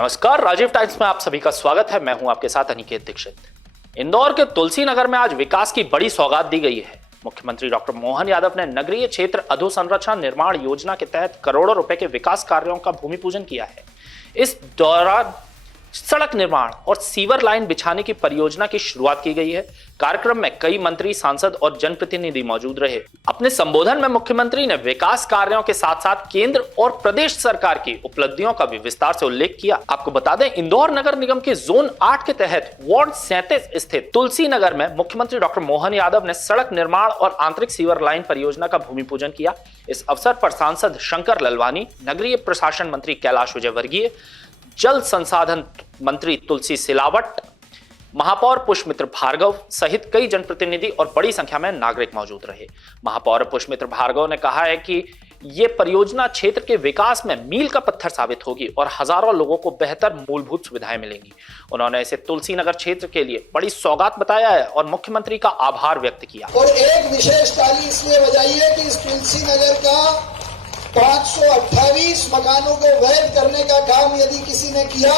नमस्कार, राजीव टाइम्स में आप सभी का स्वागत है। मैं हूं आपके साथ अनिकेत दीक्षित। इंदौर के तुलसी नगर में आज विकास की बड़ी सौगात दी गई है। मुख्यमंत्री डॉक्टर मोहन यादव ने नगरीय क्षेत्र अधोसंरचना निर्माण योजना के तहत करोड़ों रुपए के विकास कार्यों का भूमि पूजन किया है। इस दौरान सड़क निर्माण और सीवर लाइन बिछाने की परियोजना की शुरुआत की गई है। कार्यक्रम में कई मंत्री, सांसद और जनप्रतिनिधि मौजूद रहे। अपने संबोधन में मुख्यमंत्री ने विकास कार्यों के साथ साथ केंद्र और प्रदेश सरकार की उपलब्धियों का भी विस्तार से उल्लेख किया। आपको बता दें, इंदौर नगर निगम के जोन 8 के तहत वार्ड 37 स्थित तुलसी नगर में मुख्यमंत्री डॉक्टर मोहन यादव ने सड़क निर्माण और आंतरिक सीवर लाइन परियोजना का भूमि पूजन किया। इस अवसर पर सांसद शंकर ललवानी, नगरीय प्रशासन मंत्री कैलाश विजयवर्गीय, जल संसाधन मंत्री तुलसी सिलावट, महापौर पुष्पमित्र भार्गव सहित कई जनप्रतिनिधि और बड़ी संख्या में नागरिक मौजूद रहे। महापौर पुष्पमित्र भार्गव ने कहा है कि ये परियोजना क्षेत्र के विकास में मील का पत्थर साबित होगी और हजारों लोगों को बेहतर मूलभूत सुविधाएं मिलेंगी। उन्होंने इसे तुलसी नगर क्षेत्र के लिए बड़ी सौगात बताया है और मुख्यमंत्री का आभार व्यक्त किया। और एक विशेष ताली इसलिए बजाई है कि इस तुलसी नगर का 528 मकानों को वैध करने का काम यदि किसी ने किया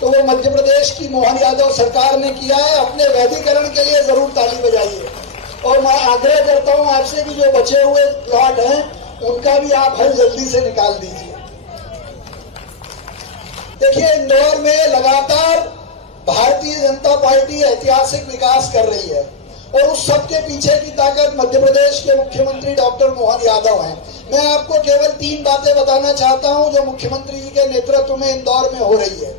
तो वो मध्य प्रदेश की मोहन यादव सरकार ने किया है। अपने वैधीकरण के लिए जरूर ताली बजाइए। और मैं आग्रह करता हूं आपसे कि जो बचे हुए प्लॉट हैं उनका भी आप हल जल्दी से निकाल दीजिए। देखिए, इंदौर में लगातार भारतीय जनता पार्टी ऐतिहासिक विकास कर रही है और उस सबके पीछे की ताकत मध्य प्रदेश के मुख्यमंत्री डॉक्टर मोहन यादव हैं। मैं आपको केवल 3 बातें बताना चाहता हूं जो मुख्यमंत्री जी के नेतृत्व में इंदौर में हो रही है।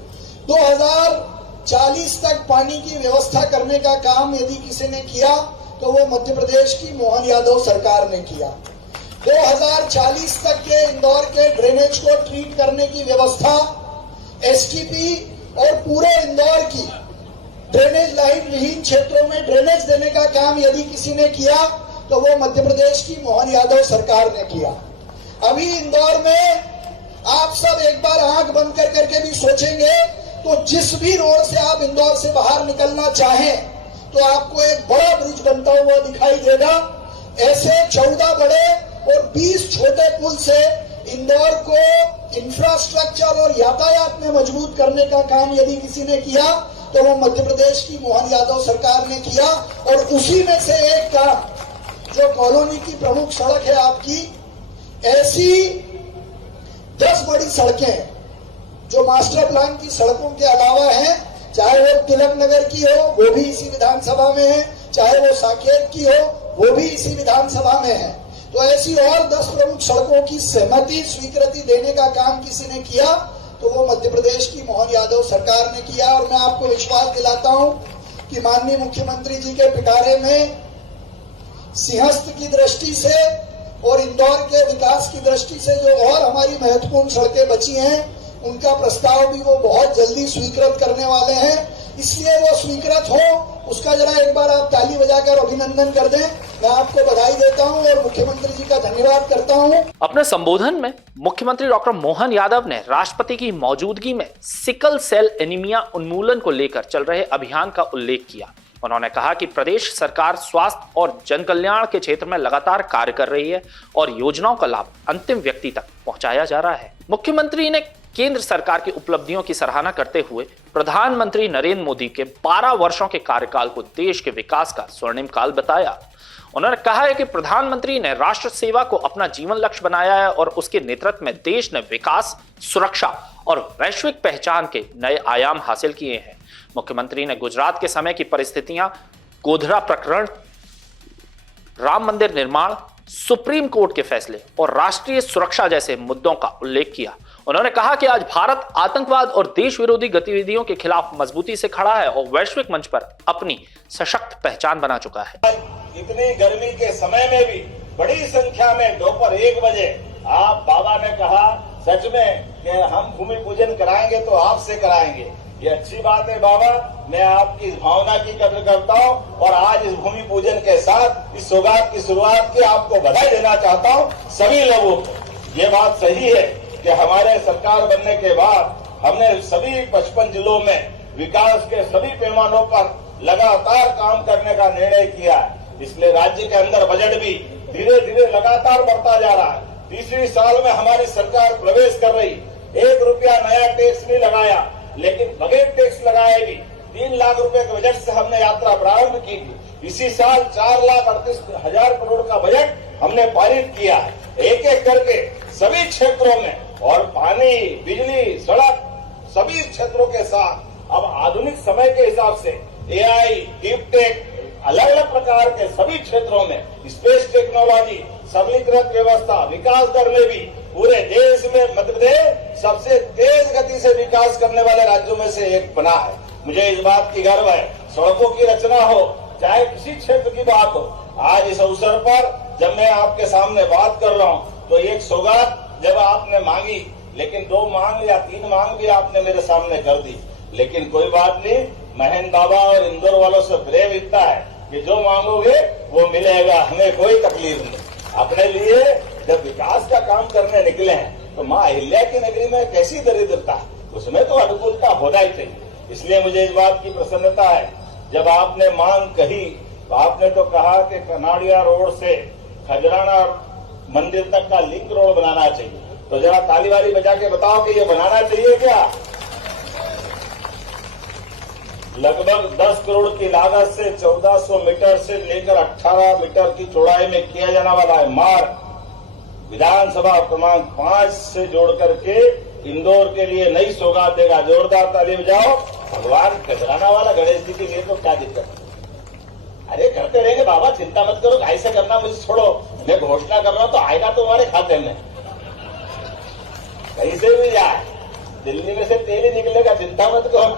2040 तक पानी की व्यवस्था करने का काम यदि किसी ने किया तो वो मध्य प्रदेश की मोहन यादव सरकार ने किया। 2040 तक के इंदौर के ड्रेनेज को ट्रीट करने की व्यवस्था एसटीपी और पूरे इंदौर की ड्रेनेज लाइन विहीन क्षेत्रों में ड्रेनेज देने का काम यदि किसी ने किया तो वो मध्य प्रदेश की मोहन यादव सरकार ने किया। अभी इंदौर में आप सब एक बार आंख बंद कर करके भी सोचेंगे तो जिस भी रोड से आप इंदौर से बाहर निकलना चाहें तो आपको एक बड़ा ब्रिज बनता हुआ दिखाई देगा। ऐसे 14 बड़े और 20 छोटे पुल से इंदौर को इंफ्रास्ट्रक्चर और यातायात में मजबूत करने का काम यदि किसी ने किया तो वो मध्य प्रदेश की मोहन यादव सरकार ने किया। और उसी में से एक काम जो कॉलोनी की प्रमुख सड़क है आपकी, ऐसी 10 बड़ी सड़कें जो मास्टर प्लान की सड़कों के अलावा हैं, चाहे वो तिलक नगर की हो वो भी इसी विधानसभा में है, चाहे वो साकेत की हो वो भी इसी विधानसभा में है। तो ऐसी और 10 प्रमुख सड़कों की सहमति स्वीकृति देने का काम किसी ने किया तो वो मध्य प्रदेश की मोहन यादव सरकार ने किया। और मैं आपको विश्वास दिलाता हूं कि माननीय मुख्यमंत्री जी के पिटारे में सिंहस्थ की दृष्टि से और इंदौर के विकास की दृष्टि से जो और हमारी महत्वपूर्ण सड़कें बची हैं उनका प्रस्ताव भी वो बहुत जल्दी स्वीकृत करने वाले हैं। इसलिए वो स्वीकृत हो उसका जरा एक बार आप ताली बजाकर अभिनंदन कर दें। मैं आपको बधाई देता हूं और मुख्यमंत्री जी का धन्यवाद करता हूं। अपने संबोधन में मुख्यमंत्री डॉक्टर मोहन यादव ने राष्ट्रपति की मौजूदगी में सिकल सेल एनीमिया उन्मूलन को लेकर चल रहे अभियान का उल्लेख किया। उन्होंने कहा कि प्रदेश सरकार स्वास्थ्य और जन कल्याण के क्षेत्र में लगातार कार्य कर रही है और योजनाओं का लाभ अंतिम व्यक्ति तक पहुंचाया जा रहा है। मुख्यमंत्री ने केंद्र सरकार की उपलब्धियों की सराहना करते हुए प्रधानमंत्री नरेंद्र मोदी के 12 वर्षों के कार्यकाल को देश के विकास का स्वर्णिम काल बताया। उन्होंने कहा है कि प्रधानमंत्री ने राष्ट्र सेवा को अपना जीवन लक्ष्य बनाया है और उसके नेतृत्व में देश ने विकास, सुरक्षा और वैश्विक पहचान के नए आयाम हासिल किए हैं। मुख्यमंत्री ने गुजरात के समय की परिस्थितियां, गोधरा प्रकरण, राम मंदिर निर्माण, सुप्रीम कोर्ट के फैसले और राष्ट्रीय सुरक्षा जैसे मुद्दों का उल्लेख किया। उन्होंने कहा कि आज भारत आतंकवाद और देश विरोधी गतिविधियों के खिलाफ मजबूती से खड़ा है और वैश्विक मंच पर अपनी सशक्त पहचान बना चुका है। इतनी गर्मी के समय में भी बड़ी संख्या में दोपहर 1 बजे आप बाबा ने कहा सच में कि हम भूमि पूजन कराएंगे तो आपसे कराएंगे। ये अच्छी बात है बाबा, मैं आपकी भावना की कदर करता हूँ और आज इस भूमि पूजन के साथ इस सौगात की शुरुआत की आपको बधाई देना चाहता हूँ सभी लोगों को। ये बात सही है कि हमारे सरकार बनने के बाद हमने सभी 55 जिलों में विकास के सभी पैमानों पर लगातार काम करने का निर्णय किया है। इसलिए राज्य के अंदर बजट भी धीरे धीरे लगातार बढ़ता जा रहा है। तीसरी साल में हमारी सरकार प्रवेश कर रही, 1 रुपया नया टैक्स नहीं लगाया। लेकिन बगैर टैक्स लगाए भी 3 लाख रुपए के बजट से हमने यात्रा प्रारंभ की थी। इसी साल 4,38,000 करोड़ का बजट हमने पारित किया है, एक एक करके सभी क्षेत्रों में, और पानी, बिजली, सड़क सभी क्षेत्रों के साथ अब आधुनिक समय के हिसाब से एआई, डीप टेक, अलग अलग प्रकार के सभी क्षेत्रों में स्पेस टेक्नोलॉजी, सबलीकृत व्यवस्था, विकास दर में भी पूरे देश में मध्य प्रदेश सबसे तेज गति से विकास करने वाले राज्यों में से एक बना है। मुझे इस बात की गर्व है। सड़कों की रचना हो, चाहे किसी क्षेत्र की बात हो, आज इस अवसर पर जब मैं आपके सामने बात कर रहा हूं तो एक सौगात जब आपने मांगी, लेकिन 2 मांग या 3 मांग भी आपने मेरे सामने कर दी, लेकिन कोई बात नहीं, महेंद्र बाबा और इंदौर वालों से प्रेम इतना है कि जो मांगोगे वो मिलेगा, हमें कोई तकलीफ नहीं। अपने लिए जब विकास का काम करने निकले हैं तो माँ अहिल्या की नगरी में कैसी दरिद्रता, उसमें तो अनुकूलता होना ही चाहिए। इसलिए मुझे इस बात की प्रसन्नता है, जब आपने मांग कही तो आपने तो कहा कि कनाड़िया रोड से खजराना मंदिर तक का लिंक रोड बनाना चाहिए। तो जरा ताली वाली बजा के बताओ कि ये बनाना चाहिए क्या? लगभग 10 करोड़ की लागत से 1400 मीटर से लेकर 18 मीटर की चौड़ाई में किया जाने वाला है मार्ग विधानसभा क्रमांक 5 से जोड़ करके इंदौर के लिए नई सौगात देगा। जोरदार ताली बजाओ। भगवान खजराना वाला गणेश जी के लिए तो क्या दिक्कत है? अरे करते रहेंगे बाबा, चिंता मत करो, ऐसे करना मुझे छोड़ो, मैं घोषणा कर रहा हूं तो आएगा तुम्हारे खाते में, कैसे भी जाए, दिल्ली में से तेल ही निकलेगा, चिंता मत करो।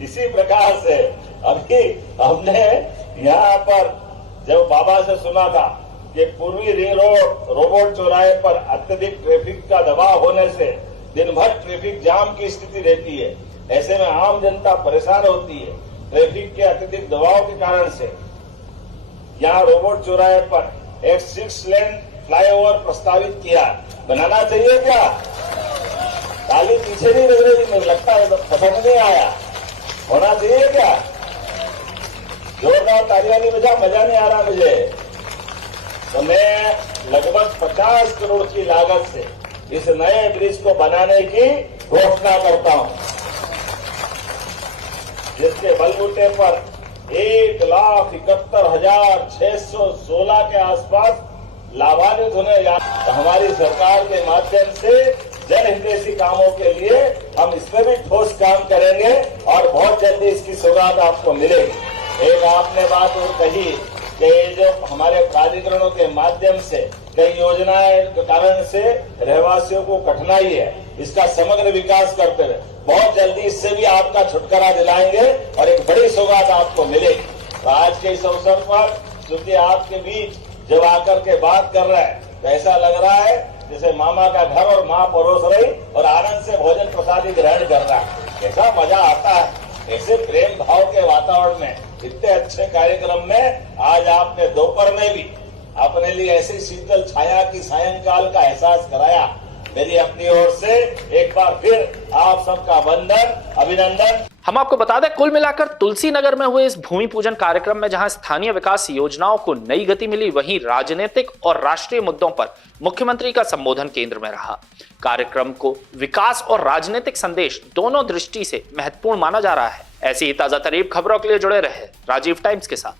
इसी प्रकार से अभी हमने यहाँ पर जब बाबा से सुना था कि पूर्वी रिंग रोड रोबोट चौराहे पर अत्यधिक ट्रैफिक का दबाव होने से दिन भर ट्रैफिक जाम की स्थिति रहती है, ऐसे में आम जनता परेशान होती है ट्रैफिक के अत्यधिक दबाव के कारण से, यहाँ रोबोट चौराहे पर एक 6 लेन फ्लाईओवर प्रस्तावित किया। बनाना चाहिए क्या? ताली पीछे नहीं लग रही, मुझे लगता है पसंद नहीं आया। होना चाहिए क्या? जोरदार ताली वाली बजा, मजा नहीं आ रहा मुझे। तो मैं लगभग 50 करोड़ की लागत से इस नए ब्रिज को बनाने की घोषणा करता हूं, जिसके बलबूते पर 1,71,616 के आसपास लाभान्वित होने तो हमारी सरकार के माध्यम से जनहितैषी कामों के लिए हम इसमें भी ठोस काम करेंगे और बहुत जल्दी इसकी सौगात आपको मिलेगी। एक आपने बात और कही कि जो हमारे प्राधिकरणों के माध्यम से कई योजनाएं के कारण से रहवासियों को कठिनाई है, इसका समग्र विकास करते हुए बहुत जल्दी इससे भी आपका छुटकारा दिलाएंगे और एक बड़ी सौगात आपको मिलेगी। तो आज के इस अवसर पर क्योंकि आपके बीच जब आकर के बात कर रहे हैं तो ऐसा लग रहा है जैसे मामा का घर और माँ परोस रही और आनंद से भोजन प्रसादी ग्रहण कर रहा है। ऐसा मजा आता है, ऐसे प्रेम भाव के वातावरण में, इतने अच्छे कार्यक्रम में आज आपने दोपहर में भी अपने लिए ऐसी शीतल छाया की सायंकाल का एहसास कराया। मेरी अपनी ओर से एक बार फिर आप सबका वंदन, अभिनंदन। हम आपको बता दें, कुल मिलाकर तुलसी नगर में हुए इस भूमि पूजन कार्यक्रम में जहां स्थानीय विकास योजनाओं को नई गति मिली, वहीं राजनीतिक और राष्ट्रीय मुद्दों पर मुख्यमंत्री का संबोधन केंद्र में रहा। कार्यक्रम को विकास और राजनीतिक संदेश दोनों दृष्टि से महत्वपूर्ण माना जा रहा है। ऐसी ही ताजा तरीब खबरों के लिए जुड़े रहे राजीव टाइम्स के साथ।